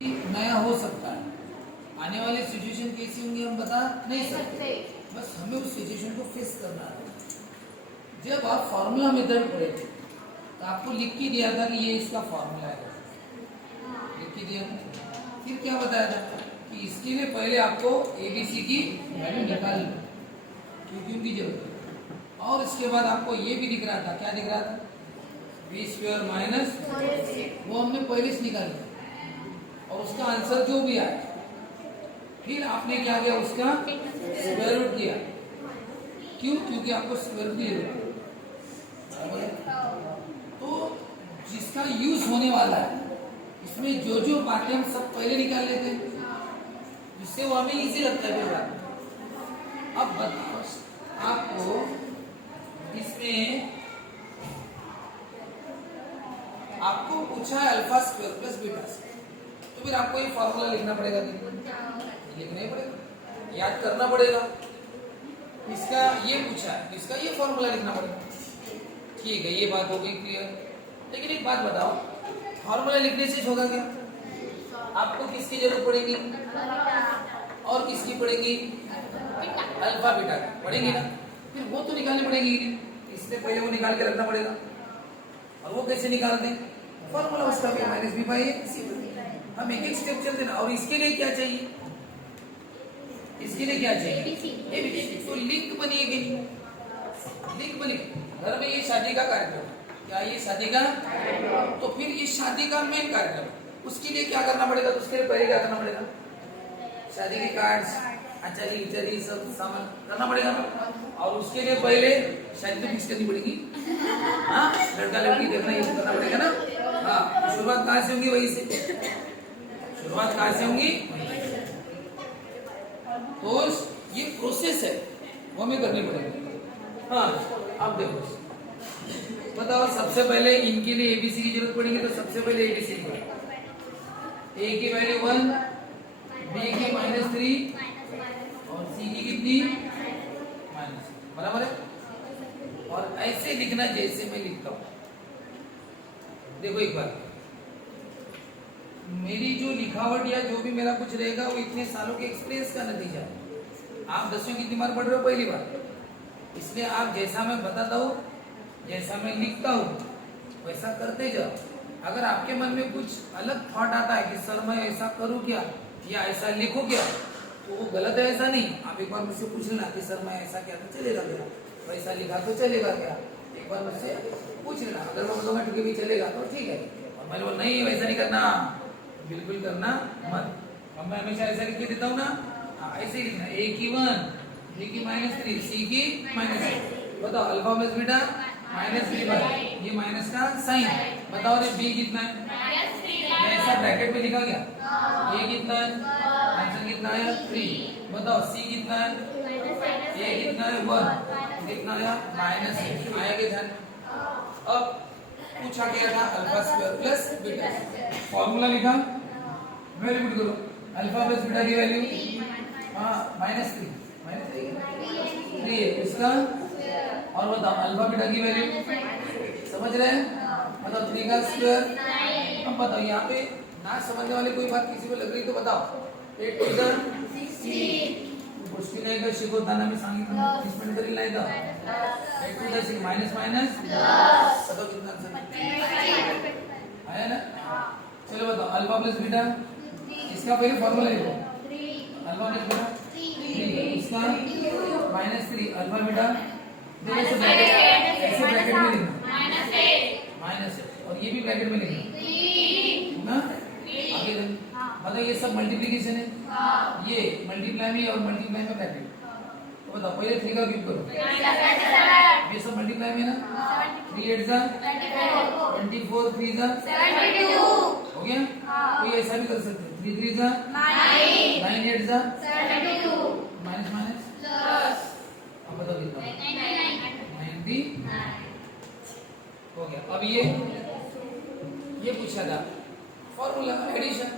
नया हो सकता है, आने वाले सिचुएशन कैसी होंगी हम बता नहीं सकते, बस हमें उस सिचुएशन को फेस करना है। जब आप फॉर्मूला मेथड पढ़े थे तो आपको लिख के दिया था कि ये इसका फॉर्मूला है, लिख के दिया था। फिर क्या बताया था कि इसके लिए पहले आपको एबीसी की वैल्यू निकालनी है, क्योंकि उनकी जरूरत है। और इसके बाद आपको ये भी दिख रहा था, क्या दिख रहा था, बी स्क्वायर माइनस, वो हमने पहले से निकाल दिया और उसका आंसर जो भी आया फिर आपने क्या किया, उसका स्क्वायर रूट किया। क्यों? क्योंकि आपको स्क्वायर रूट की जरूरत है। तो जिसका यूज होने वाला है इसमें जो जो बातें हम सब पहले निकाल लेते हैं, जिससे वो हमें इजी लगता है फिर बात। अब बताओ आपको इसमें आपको पूछा है alpha square plus beta square, तो फिर आपको ये फॉर्मूला लिखना पड़ेगा, लिखना ही पड़ेगा, याद करना पड़ेगा। इसका ये पूछा है, इसका ये फॉर्मूला लिखना पड़ेगा। ठीक है, ये बात हो गई क्लियर। लेकिन एक बात बताओ, फॉर्मूला लिखने से होगा क्या? आपको किसकी जरूरत पड़ेगी और किसकी पड़ेगी? अल्फा बीटा की पड़ेगी ना, फिर वो तो निकालनी पड़ेगी, इसलिए पहले वो निकाल के रखना पड़ेगा। और वो कैसे निकालते हैं? फॉर्मूला उसका भी माइनस बी बाई सी। हम एक एक स्टेप चलते ना। और इसके लिए क्या चाहिए? इसके लिए क्या चाहिए? एबीसी। तो लिंक बनेगी, लिंक बनेगी। घर में ये शादी का कार्यक्रम, क्या ये शादी का? तो फिर ये शादी का मेन कार्यक्रम, उसके लिए क्या करना पड़ेगा? तो उसके लिए पहले क्या करना पड़ेगा? शादी के कार्ड्स, अचारी इचारी सब सामान करना पड़ेगा ना। और उसके लिए पहले शादी तो फिक्स करनी पड़ेगी, हाँ, लड़का लड़की देखना ये करना पड़ेगा ना। हाँ, शुरुआत कहाँ से होंगी? वही से शुरुआत कहाँ से होंगी? तो ये प्रोसेस है, वो हमें करनी पड़ेगी। हाँ, अब देखो, बताओ सबसे पहले इनके लिए एबीसी की जरूरत पड़ेगी, तो सबसे पहले एबीसी की ए की वैल्यू 1, बी की -3 और सी की कितनी? माइनस, बराबर है। और ऐसे लिखना जैसे मैं लिखता हूं। देखो एक बार, मेरी जो लिखावट या जो भी मेरा कुछ रहेगा वो इतने सालों के एक्सपीरियंस का नतीजा है। आप 10वीं कितनी बार पढ़ रहे हो? पहली बार। इसलिए आप जैसा मैं बताता हूँ, जैसा मैं लिखता हूँ वैसा करते जाओ। अगर आपके मन में कुछ अलग थॉट आता है कि सर मैं ऐसा करूँ क्या या ऐसा लिखूँ क्या, तो वो गलत है, ऐसा नहीं। आप एक बार मुझसे पूछ लेना कि सर मैं ऐसा क्या तो चलेगा क्या, वैसा लिखा तो चलेगा क्या, एक बार मुझसे पूछ लेना। अगर मैं बोलूँगा ठीक है भी चलेगा तो ठीक है, और मैं बोल नहीं वैसा नहीं करना, बिल्कुल करना मत। अब मैं हमेशा ऐसा लिख के देता हूँ ना, ऐसे ही लिखना, ए की 1, बी की -3, सी की -3। बताओ alpha plus beta -b by, ये माइनस का साइन। बताओ रे बी कितना है? ऐसा ब्रैकेट में लिखा गया। ए कितना है? आंसर कितना है? 3। बताओ सी कितना है? ए कितना है? 1। कितना आया? -6 आया के ध्यान। अब पूछा गया था alpha square plus beta, formula लिखा, मैं रिपीट करो, अल्फा प्लस बीटा की वैल्यू -3 है इसका। और बताओ अल्फा बीटा की वैल्यू समझ रहे हैं? बताओ 3 का स्क्वायर। अब बताओ यहाँ पे ना समझने वाली कोई बात किसी को लग रही तो बताओ। 8 टू द 16 गोष्टी नाही का शिकवताना मी सांगितलं 30 मिनिट तरी नाही का 8 to the 6 minus minus plus, बताओ कितना आंसर आया ना? चलो बताओ अल्फा प्लस बीटा, इसका पहले फॉर्मूला लिखो, अल्फा प्लस बीटा 3, इसका -3 अल्फा बीटा, ऐसे ब्रैकेट में लिखना -8 और ये भी ब्रैकेट में लिखना ना। आगे बताओ ये सब मल्टीप्लिकेशन है, ये मल्टीप्लाई में और मल्टीप्लाई में ब्रैकेट। तो बताओ पहले 3 का क्यूब करो, ये सब मल्टीप्लाई में ना, 3 8 जा 24, 3 जा 72 हो गया। कोई ऐसा भी कर सकते हैं, 3 3 जा 9 8 जा 72 माइनस माइनस प्लस। अब बताओ कितना? 90 हो गया। अब ये पूछा था formula addition,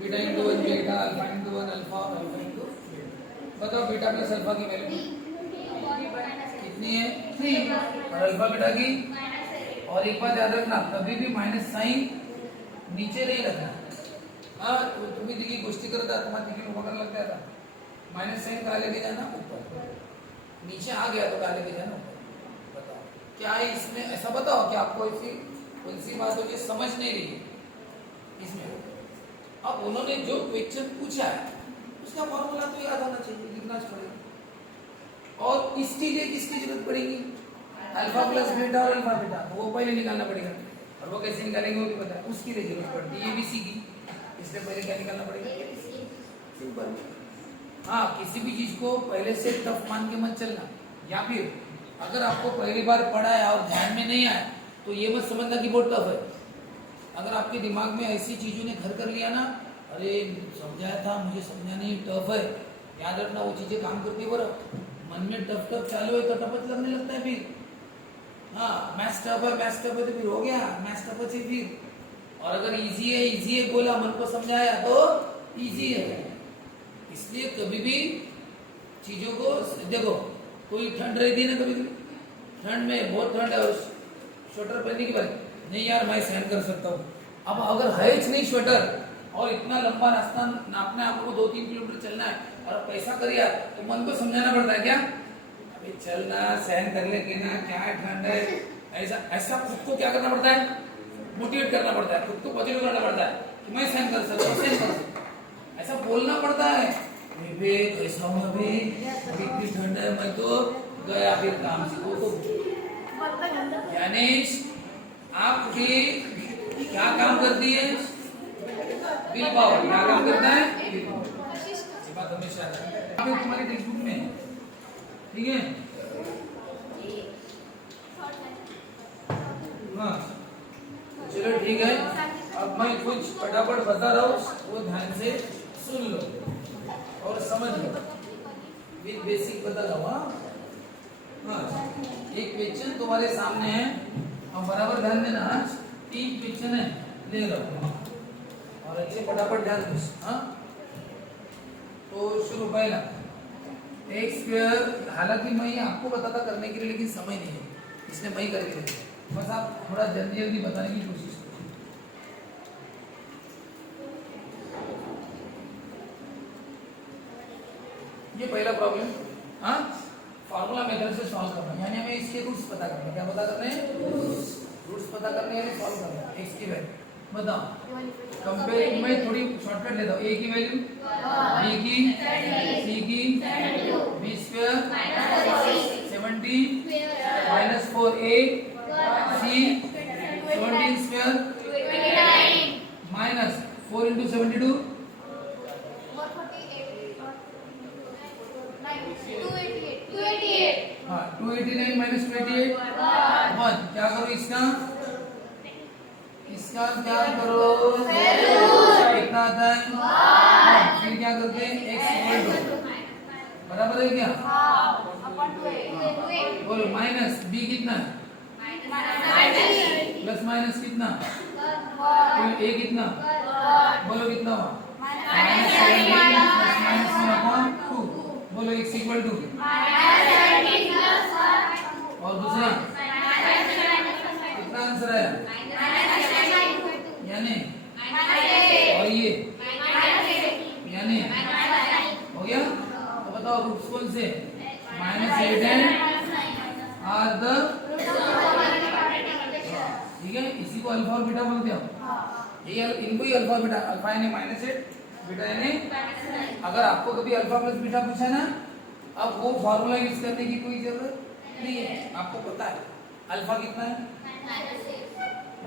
beta into 1 beta, alpha into 1 alpha, alpha into beta. बताओ बीटा प्लस अल्फा की वैल्यू कितनी है? 3 और अल्फा बीटा की। और एक बात याद रखना, कभी भी माइनस साइन नीचे नहीं रखना, हाँ तुम्ही देखिए गोष्टी करत आहात, तुम्हाला देखील उभा करायला लागते आता. माइनस साइन कहाँ लेके जाना? ऊपर. नीचे आ गया तो कहाँ लेके जाना? ऊपर. बताओ क्या है इसमें, ऐसा बताओ कि आपको ऐसी कौन सी बात हो जो समझ नहीं रही इसमें. अब उन्होंने जो क्वेश्चन पूछा है उसका फॉर्मूला तो याद होना चाहिए, लिखना पड़ेगा. और इसके लिए किसकी जरूरत पड़ेगी? अल्फा प्लस बीटा और अल्फा बीटा, तो वो पहले निकालना पड़ेगा. और वो कैसे निकालेंगे वो भी पता है, उसकी लिए जरूरत पड़ती है एबीसी की. इसलिए पहले क्या निकालना पड़ेगा? सिंपल. हाँ, किसी भी चीज को पहले से टफ मान के मत चलना. या फिर अगर आपको पहली बार पढ़ा है और ध्यान में नहीं आया तो ये मत समझना कि बहुत टफ है. अगर आपके दिमाग में ऐसी चीजों ने घर कर लिया ना, अरे समझाया था मुझे समझा नहीं, टफ है, याद रखना वो चीजें काम करती है. बरं मन में टफ टफ चालू है तो टपच लगने लगता है फिर. हाँ, मैथ्स टफ है तो फिर हो गया मैथ्स टफ है फिर. और अगर इजी है बोला, मन को समझाया तो इजी है. इसलिए कभी भी चीजों को देखो, कोई ठंड रहती है ना, कभी कभी ठंड में बहुत ठंड है और स्वेटर पहनने की बात नहीं, यार मैं सहन कर सकता हूँ. अब अगर है नहीं स्वेटर और इतना लंबा रास्ता नापने आपको 2-3 किलोमीटर चलना है और पैसा कर यार, तो मन को समझाना पड़ता है क्या, अभी चलना सहन कर लेंगे ना, क्या ठंड है. ऐसा खुद को क्या करना पड़ता है? मोटिवेट करना पड़ता है, खुद को पॉजिटिव करना पड़ता है कि मैं सहन कर सकता हूँ, सहन कर सकता हूँ. ऐसा बोलना पड़ता है. कैसा हूँ अभी इतनी ठंड है, मैं तो गया फिर काम से. तो यानी आपकी क्या काम करती है? Will power. क्या काम करता है? ये बात हमेशा तुम्हारी टेक्स्ट बुक में, ठीक है. हाँ चलो ठीक है. अब मैं कुछ फटाफट बता रहा हूँ, वो ध्यान से सुन लो और समझ लो. विद बेसिक बता रहा हूँ. हाँ, एक क्वेश्चन तुम्हारे सामने है, अब बराबर ध्यान देना. 3 क्वेश्चन है, ले रहा और अच्छे फटाफट ध्यान दो. हाँ, तो शुरू. पहला एक्स स्क्वायर, हालांकि मैं ये आपको बताता करने के लिए, लेकिन समय नहीं है इसलिए मैं ही करके देता. बस आप थोड़ा जल्दी जल्दी बताने की कोशिश करो. ये पहला प्रॉब्लम. हाँ, फॉर्मूला मेथड से सॉल्व करना, यानी हमें इसके रूट्स पता करना. क्या पता करने हैं? रूट्स पता करने हैं, सॉल्व करना. एक्स की वैल्यू बताओ. कंपेयरिंग में थोड़ी शॉर्टकट लेता हूँ. ए की वैल्यू, बी की, सी की, बी स्क्वायर 17 माइनस 4a सी 17 स्क्वायर माइनस 4 into 72 हाँ 289 माइनस 28 1. क्या करो इसका क्या करो, कितना आता है? फिर क्या करते हैं? x इक्वल टू बराबर है क्या? बोलो माइनस b कितना, प्लस माइनस कितना, a कितना, बोलो कितना हुआ? -2. बोलो x इक्वल टू, और दूसरा कितना आंसर आया? यानी और ये यानी हो गया. तो बताओ रूट्स कौन से? -8 आर द, ठीक है. इसी को अल्फा और बीटा बोलते हैं. ये इनको ही अल्फा बीटा, अल्फा यानी -8, बीटा यानी, अगर आपको कभी अल्फा प्लस बीटा पूछा ना, अब वो फॉर्मूला यूज करने की कोई जरूरत नहीं है. आपको पता है अल्फा कितना है?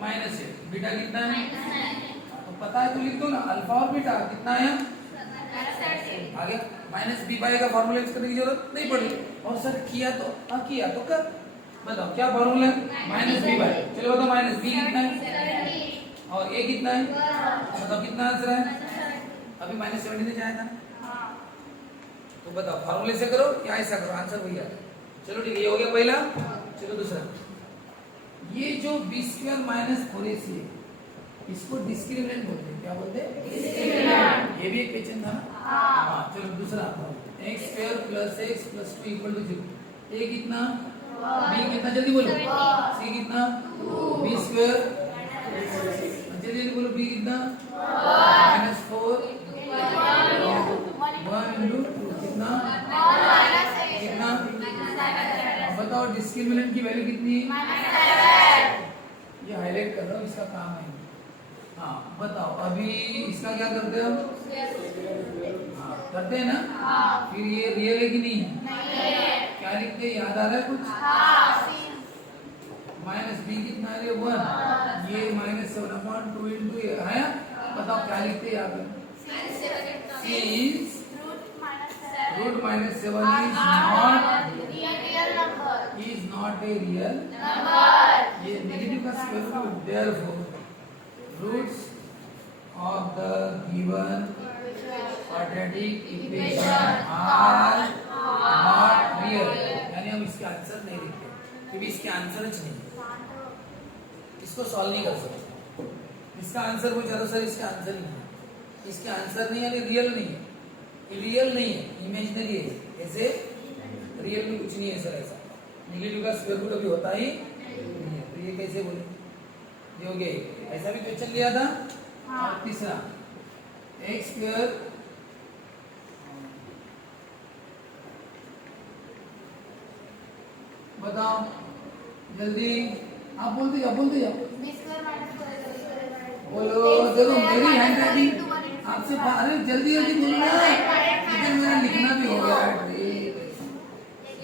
-8. बीटा कितना है? तो पता है तो लिख दो ना. अल्फा और बीटा कितना है? आ गया. -b/a का फॉर्मूला यूज करने की जरूरत नहीं पड़ी. और सर किया तो कर. बताओ क्या फॉर्मूला है? -b/. चलो बताओ -b कितना है और a कितना है? बताओ कितना आंसर है? अभी -70 ने जाया था. तो बताओ फॉर्मूले से करो या ऐसा करो, आंसर वही आता है. चलो ठीक है, ये हो गया पहला. चलो दूसरा, ये जो b स्क्वायर माइनस 4ac है, इसको डिस्क्रिमिनेंट बोलते हैं. क्या बोलते हैं? डिस्क्रिमिनेंट. ये भी एक क्वेश्चन था ना. हाँ चलो दूसरा, x square plus x plus 2 equal to 0. a कितना, b कितना, जल्दी बोलो. c कितना, b स्क्वायर, जल्दी बोलो. b कितना, -4 डिस्क्रिमिनेंट की वैल्यू कितनी है? ये हाईलाइट कर रहा हूँ, इसका काम है। हाँ बताओ, अभी इसका क्या करते हो? हाँ करते हैं ना। फिर ये रियल है कि नहीं है? क्या लिखते हैं, याद आ रहा है कुछ? माइनस बी कितना है? 1। ये -7/2 इंटू है। बताओ क्या लिखते हैं यहाँ पे? Since root minus 7 is not a real ये नेगेटिव का square root, therefore roots of the given quadratic equation are not real। यानी हम इसके आंसर नहीं लिखते क्योंकि इसके आंसर च नहीं, इसको सॉल्व नहीं कर सकते। इसका आंसर कोई ज्यादा सर इसका आंसर नहीं है, इसके आंसर नहीं यानी रियल नहीं है, रियल नहीं है, इमेजिनरी है। ऐसे रियल में कुछ नहीं है सर, ऐसा नेगेटिव का स्क्वायर रूट अभी होता ही नहीं है, तो ये कैसे बोले? ये हो गया, ऐसा भी क्वेश्चन लिया था। और तीसरा x स्क्वायर बताओ जल्दी, आप बोलते जाओ बोलो। देखो मेरी हैंड राइटिंग आपसे, अरे जल्दी जल्दी बोलना, इधर मेरा लिखना भी हो गया।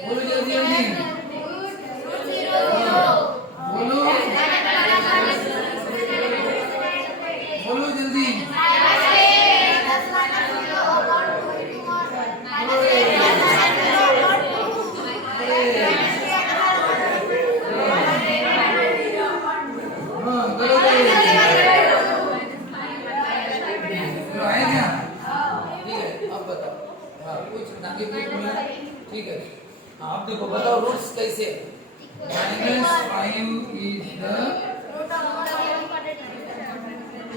बोलो जल्दी जल्दी बोलो बोलो जल्दी। ठीक है, आप देखो बताओ रूट्स कैसे? -5 इज द,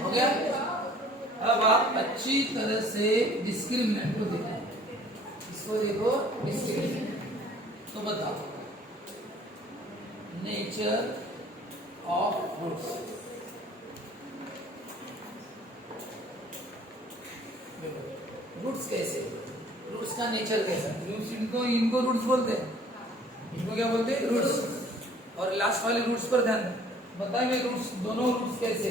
हो गया। अब आप अच्छी तरह से डिस्क्रिमिनेंट को देखो, इसको देखो डिस्क्रिमिनेंट। तो बताओ नेचर ऑफ रूट्स, रूट्स कैसे, रूट्स का नेचर कैसा? इनको रूट्स बोलते हैं, इनको क्या बोलते हैं? रूट्स। और लास्ट वाले रूट्स पर ध्यान बताएंगे। रूट्स, दोनों रूट्स कैसे?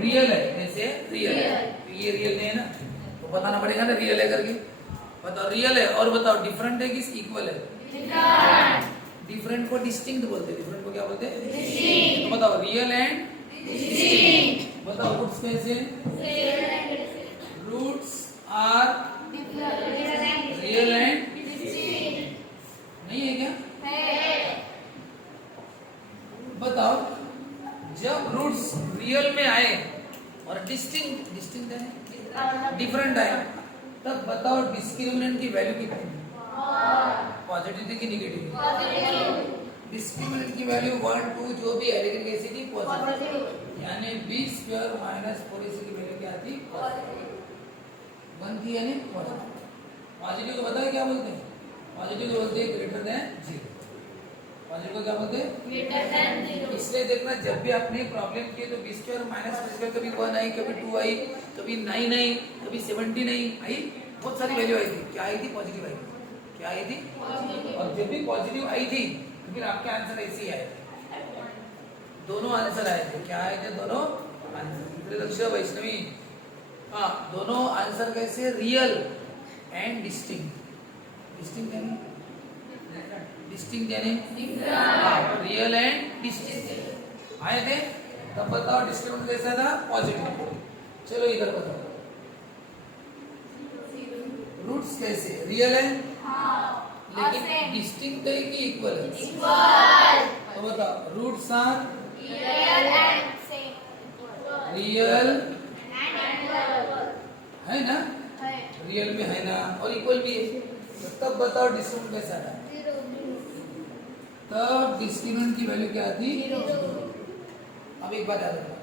रियल है, कैसे रियल है? ये रियल नहीं है ना, तो बताना पड़ेगा ना रियल है करके। बताओ रियल है, और बताओ डिफरेंट है कि इक्वल है? डिफरेंट को डिस्टिंक्ट बोलते हैं, डिफरेंट को क्या बोलते हैं? तो बताओ रियल एंड डिस्टिंक्ट। बताओ रूट्स कैसे? रूट्स आर रियल एंड नहीं है क्या? बताओ जब रूट्स रियल में आए और डिस्टिंक्ट है, डिफरेंट आए, तब बताओ डिस्क्रिमिनेंट की वैल्यू कितनी है? पॉजिटिव थी कि नेगेटिव? डिस्क्रिमिनेंट की वैल्यू 1 2 जो भी है, लेकिन कैसी थी? पॉजिटिव। यानी b² - 4ac की वैल्यू क्या थी? वन थी, यानी पॉजिटिव। पॉजिटिव को बताया क्या बोलते हैं? पॉजिटिव को बोलते हैं ग्रेटर देन 0। पॉजिटिव को क्या बोलते हैं? Greater than 0। इसलिए देखना जब भी आपने प्रॉब्लम किए तो b² - 4ac कभी 1 आई, कभी 2 आई, कभी 9 आई, कभी 17 आई, बहुत सारी वैल्यू आई थी। क्या आई थी? पॉजिटिव आई थी। क्या आई थी? और जब भी पॉजिटिव आई थी तो फिर आपके आंसर ऐसे ही आए थे, दोनों आंसर आए थे। क्या आए थे? दोनों आंसर। लक्ष्य वैष्णवी, हाँ दोनों आंसर कैसे? Real and distinct. डिस्टिंक्ट यानी रियल एंड डिस्टिंक्ट आए थे। तब बताओ डिस्क्रिमिनेंट कैसा था? पॉजिटिव। चलो इधर बताओ रूट्स कैसे? रियल है लेकिन डिस्टिंक्ट है कि इक्वल है? तो बताओ रूट्स आर रियल है ना, रियल में है ना, और इक्वल भी है। तो तब बताओ डिस्क्रिमिनेंट कैसा था? तब डिस्क्रिमिनेंट की वैल्यू क्या थी? अब एक बात याद रखना,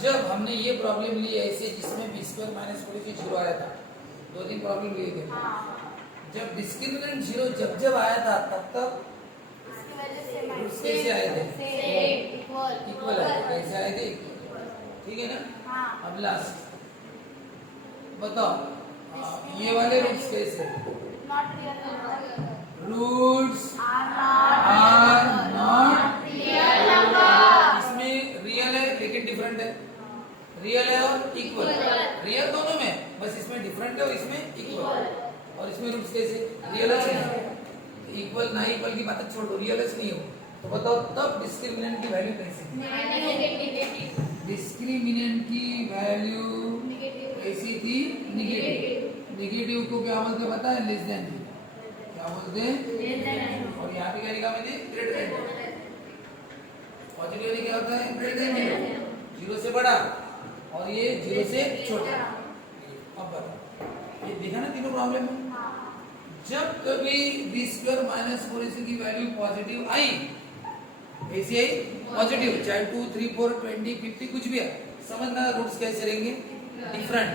जब हमने ये प्रॉब्लम ली ऐसे जिसमें b² - 4ac 0 आया था, 2-3 प्रॉब्लम लिए थे, जब डिस्क्रिमिनेंट 0 जब आया था तब कैसे आए थे? इक्वल आए थे। कैसे आए थे? ठीक है ना। अब लास्ट बताओ ये वाले रूट्स कैसे? रूट्स आर रियल है और इक्वल। रियल दोनों में, बस इसमें डिफरेंट है और इसमें इक्वल। और इसमें रूट्स कैसे? रियल है, इक्वल ना इक्वल की बात छोड़ो, रियल नहीं हो तो बताओ तब डिस्क्रिमिनेंट की वैल्यू कैसी थी? डिस्क्रिमिनेंट की वैल्यू कैसी थी? निगेटिव। निगेटिव को क्या बोलते पता है? Less than. क्या बोलते हैं? और यहाँ पे क्या लिखा मैंने? Greater than. पॉजिटिव क्या होता है? ग्रेटर देन, जीरो से बड़ा, और ये जीरो से छोटा। अब बताओ, ये देखा ना तीनों प्रॉब्लम में? जब कभी बी स्क्वायर माइनस 4ac की वैल्यू पॉजिटिव आई, ऐसी आई पॉजिटिव, चाहे 2, 3, 4, 20, 50 कुछ भी है, समझना रूट्स कैसे रहेंगे? डिफरेंट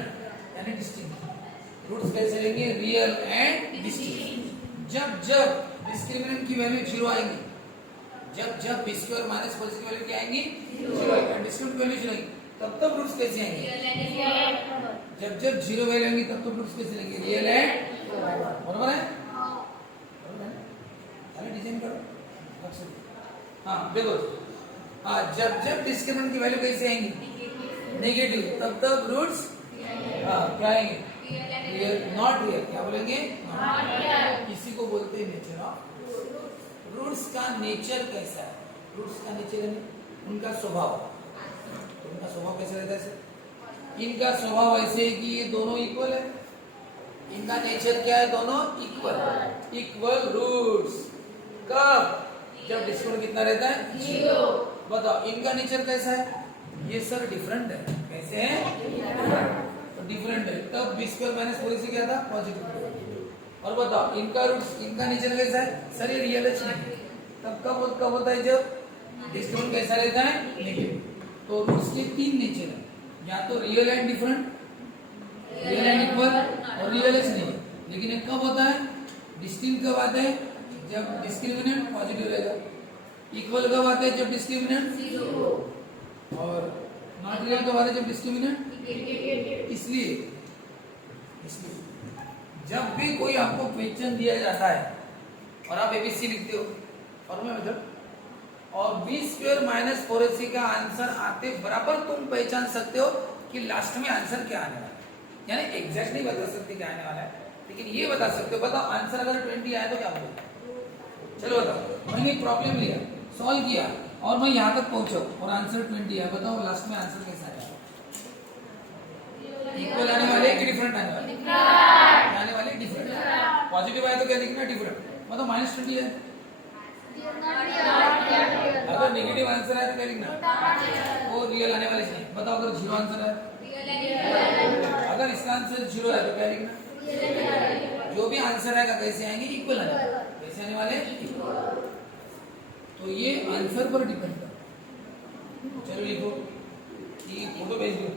यानी डिस्टिंक्ट। रूट्स कैसे रहेंगे? Real and distinct. जब जब डिस्क्रिमिनेंट की वैल्यू जीरो आएंगी, जब बी स्क्वायर माइनस 4ac की वैल्यू क्या आएंगी? जीरो आएगी, डिस्क्रिमिनेंट वैल्यू जीरो आएगी, तब रूट्स कैसे आएंगे? जब जीरो वैल्यू आएंगी तब रूट्स कैसे लेंगे? रियल एंड, बराबर है? डिजाइन करो। हाँ देखो, हाँ जब डिस्क्रिमिनेंट की वैल्यू कैसे आएंगी? नेगेटिव, तब रूट्स क्या आएंगे? Real, not real. क्या बोलेंगे? इसी को बोलते हैं नेचर ऑफ रूट्स। का नेचर कैसा है? रूट्स का नेचर है उनका स्वभाव। उनका स्वभाव कैसा रहता है? इनका स्वभाव ऐसे है कि ये दोनों इक्वल है। इनका नेचर क्या है? दोनों इक्वल। इक्वल रूट्स कब? जब डिस्क्रिमिनेंट कितना रहता है? जीरो। बताओ इनका नेचर कैसा है? ये सर डिफरेंट है। कैसे है? तो डिफरेंट है, तब बी स्क्वायर माइनस 4ac क्या था? पॉजिटिव। और बताओ इनका रूट्स, इनका नेचर कैसा है? सर ये रियल है, तब कब होता है? जब डिस्क्रिमिनेंट कैसा रहता है? नेगेटिव। तो रूट्स के तीन नेचर है, या तो real and different, real and equal, और रियल नहीं। लेकिन ये कब होता है? डिस्टिंक्ट कब आता है? जब डिस्क्रिमिनेंट पॉजिटिव रहेगा। इक्वल कब आता है? जब डिस्क्रिमिनेंट जीरो। और नॉट रियल कब आता है? जब डिस्क्रिमिनेंट नेगेटिव। इसलिए जब भी कोई आपको क्वेश्चन दिया जाता है और आप एबीसी लिखते हो फॉर्मूला मेथड, और बी स्क्वायर माइनस 4ac का आंसर आते बराबर तुम पहचान सकते हो कि लास्ट में आंसर क्या आने वाला है। यानी एग्जैक्ट नहीं बता सकते क्या आने वाला है, लेकिन ये बता सकते हो। बताओ आंसर अगर 20 आया तो क्या बोलोगे? चलो बताओ, मैंने एक प्रॉब्लम लिया, सॉल्व किया और मैं यहाँ तक पहुंचा और आंसर 20 है। बताओ लास्ट में आंसर कैसा आएगा? इक्वल आने वाले कि डिफरेंट आने वाले? आने वाले डिफरेंट। पॉजिटिव आया तो क्या लिखना? डिफरेंट। मतलब -20 है। अगर नेगेटिव आंसर आया तो क्या लिखना? वो रियल आने वाले नहीं। बताओ अगर जीरो आंसर है, अगर इसका आंसर जीरो है तो क्या लिखना? जो भी आंसर आएगा कैसे आएंगे? इक्वल आने वाले। कैसे आने वाले? तो ये आंसर पर डिपेंड करता है। चलो लिखो कि फोटो भेज दो।